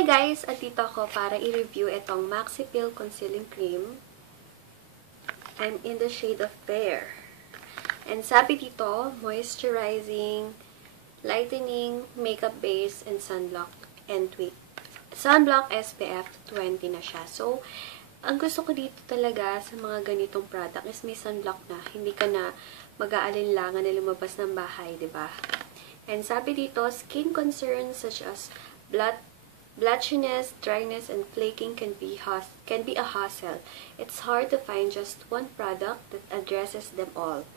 Hi guys! Andito ako para i-review itong Maxi Peel Concealing Cream. I'm in the shade of Pear. And sabi dito, moisturizing, lightening, makeup base, and sunblock. And wait, sunblock SPF 20 na siya. So, ang gusto ko dito talaga sa mga ganitong product is may sunblock na. Hindi ka na mag-aalinlangan na lumabas ng bahay, diba? And sabi dito, skin concerns such as blotchiness, dryness, and flaking can be a hassle. It's hard to find just one product that addresses them all.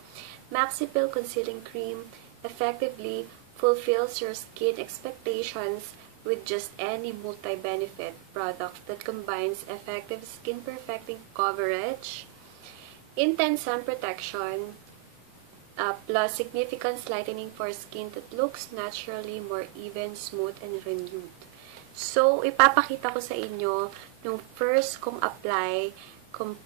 Maxi Peel Concealing Cream effectively fulfills your skin expectations with just any multi-benefit product that combines effective skin perfecting coverage, intense sun protection, plus significant lightening for skin that looks naturally more even, smooth, and renewed. So, ipapakita ko sa inyo nung first kong apply kung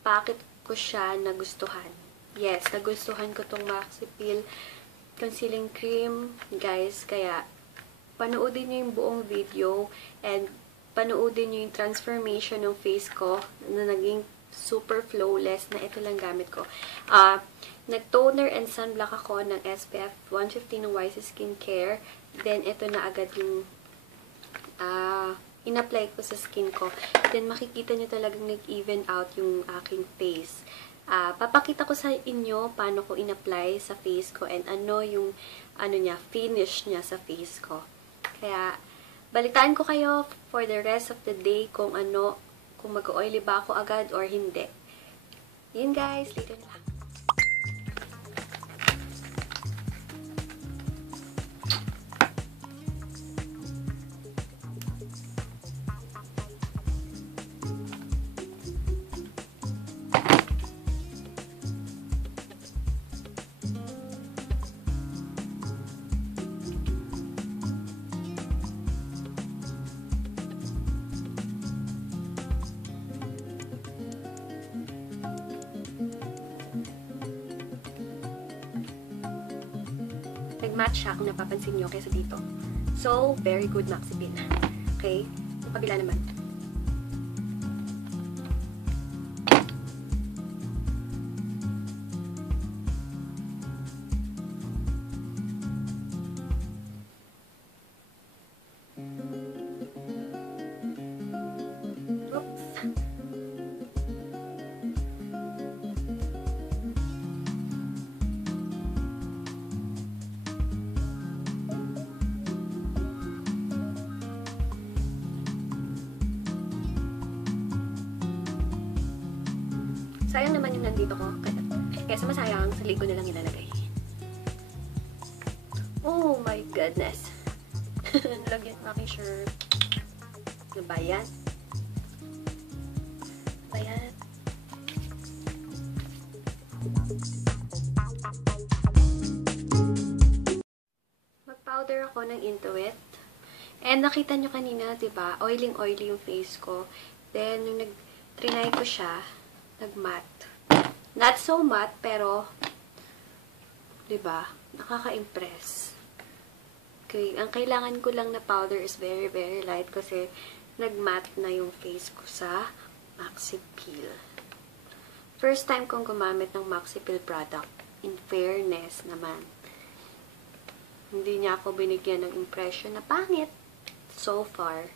bakit ko siya nagustuhan. Yes, nagustuhan ko tong Maxi Peel Concealing Cream, guys. Kaya, panoodin nyo yung buong video and panoodin nyo yung transformation ng face ko na naging super flawless na ito lang gamit ko. Nag-toner and sunblock ako ng SPF 150 ng YC Skincare. Then, ito na agad yung in-apply ko sa skin ko. Then, makikita nyo talagang nag-even out yung aking face. Papakita ko sa inyo paano ko in-apply sa face ko and ano yung finish niya sa face ko. Kaya, balitaan ko kayo for the rest of the day kung mag-oily ba ako agad or hindi. Yun guys, later na lang. Nag-match siya kung napapansin nyo kaysa dito. So, very good Maxi Peel. Okay? Sa kabila naman. Sayang naman yung nandito ko. Kaya masayang, sa leg ko nilang ilalagay. Oh my goodness. Nalagyan ko aking shirt. Ano ba yan? Mag-powder ako ng Intuit. And nakita nyo kanina, diba? Oiling-oily yung face ko. Then, nung nag-trinay ko siya, nag-matte. Not so matte, pero, diba, nakaka-impress. Okay, ang kailangan ko lang na powder is very, very light kasi nag-matte na yung face ko sa Maxi Peel. First time kong gumamit ng Maxi Peel product. In fairness naman. Hindi niya ako binigyan ng impression na pangit so far.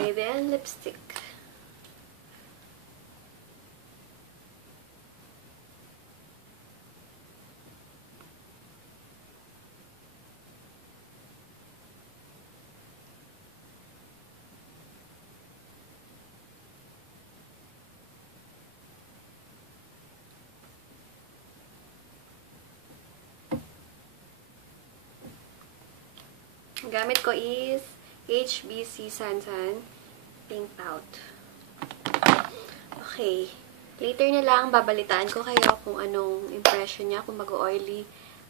Okay, then lipstick. Gamit ko is HBC Sansan Pink Pout. Okay. Later na lang, babalitaan ko kayo kung anong impression niya, kung mag-oily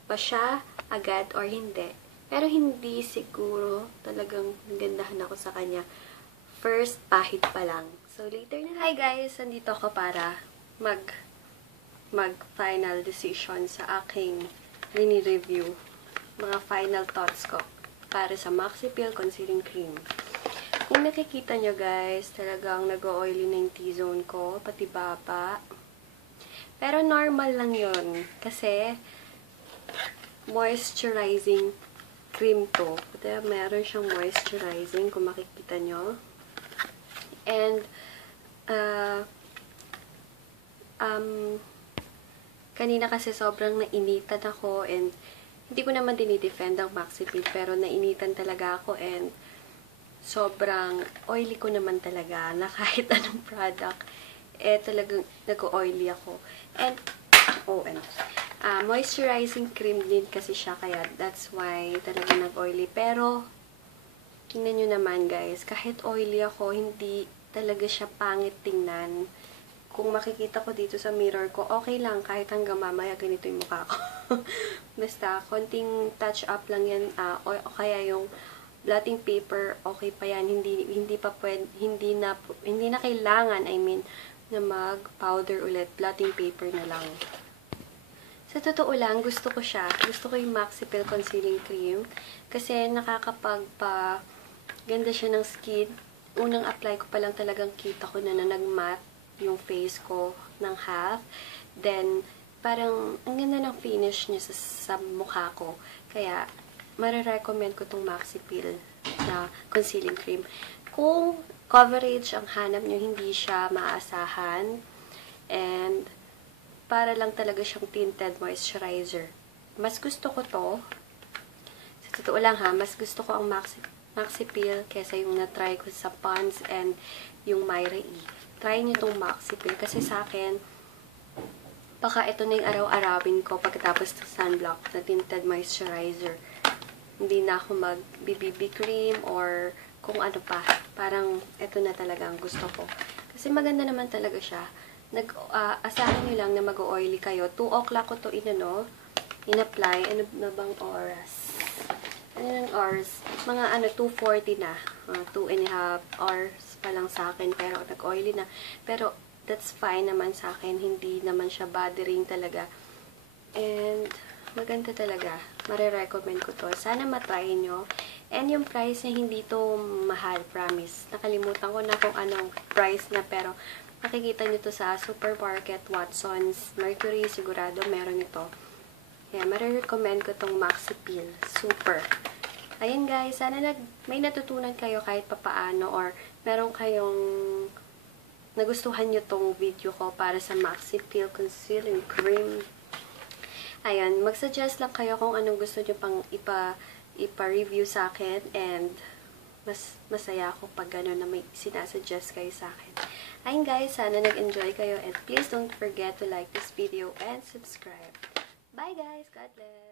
ba siya agad or hindi. Pero hindi siguro talagang nagandahan ako sa kanya. First, pahid pa lang. So, later na. Hi guys! Nandito ako para mag-final decision sa aking mini-review. Mga final thoughts ko para sa Maxi Peel Concealing Cream. Kung nakikita nyo guys, talagang nag-oily na yung T-zone ko, pati baba. Pero normal lang yun. Kasi, moisturizing cream to. Kaya meron siyang moisturizing, kung makikita nyo. And, kanina kasi sobrang nainitan ako and hindi ko naman dinidefend ang Maxi Peel, pero nainitan talaga ako and sobrang oily ko naman talaga na kahit anong product, talagang nag-oily ako. And, moisturizing cream din kasi siya, kaya that's why talagang nag-oily. Pero, tingnan nyo naman guys, kahit oily ako, hindi talaga siya pangit tingnan. Kung makikita ko dito sa mirror ko, okay lang, kahit hanggang mamaya ganito yung mukha ko. Basta, konting touch up lang yan, o kaya yung blotting paper, okay pa yan. Hindi na kailangan, na mag-powder ulit. Blotting paper na lang. Sa totoo lang, gusto ko siya. Gusto ko yung Maxi Peel Concealing Cream. Kasi ganda siya ng skin. Unang apply ko pa lang talagang kita ko na nag-matte yung face ko ng half. Then, parang, ang ganda ng finish niya sa mukha ko. Kaya, marirecommend ko tong Maxi Peel na concealing cream. Kung coverage ang hanap nyo, hindi siya maaasahan. And, para lang talaga siyang tinted moisturizer. Mas gusto ko to. Sa totoo lang ha, mas gusto ko ang Maxi Peel kesa yung na-try ko sa Pond's and yung Myra E. Try nyo tong Maxi Peel kasi sa akin, baka ito na yung araw-arawin ko pagkatapos ng sunblock na tinted moisturizer. Hindi na ako mag-BB cream or kung ano pa. Parang ito na talaga ang gusto ko. Kasi maganda naman talaga siya. Asahan nyo lang na mag-oily kayo. 2 o'clock ko to in-apply. Ano na bang oras? Ano ng oras? Mga 2:40 na. 2.5 hours pa lang sa akin. Pero nag-oily na. Pero that's fine naman sa akin. Hindi naman siya bothering talaga. And maganda talaga. Marirecommend ko to. Sana matry nyo. And yung price niya, hindi to mahal, promise. Nakalimutan ko na kung anong price na, pero makikita nyo to sa supermarket, Watson's, Mercury, sigurado meron ito. Kaya marirecommend ko tong Maxi Peel. Super. Ayan guys, sana may natutunan kayo kahit papaano, or meron kayong nagustuhan nyo tong video ko para sa Maxi Peel Concealing Cream. Ayan, mag-suggest lang kayo kung anong gusto nyo pang ipa-review sa akin, and mas masaya ako pag gano'n na may sinasuggest kayo sa akin. Ayun guys, sana nag-enjoy kayo, and please don't forget to like this video and subscribe. Bye guys! God bless!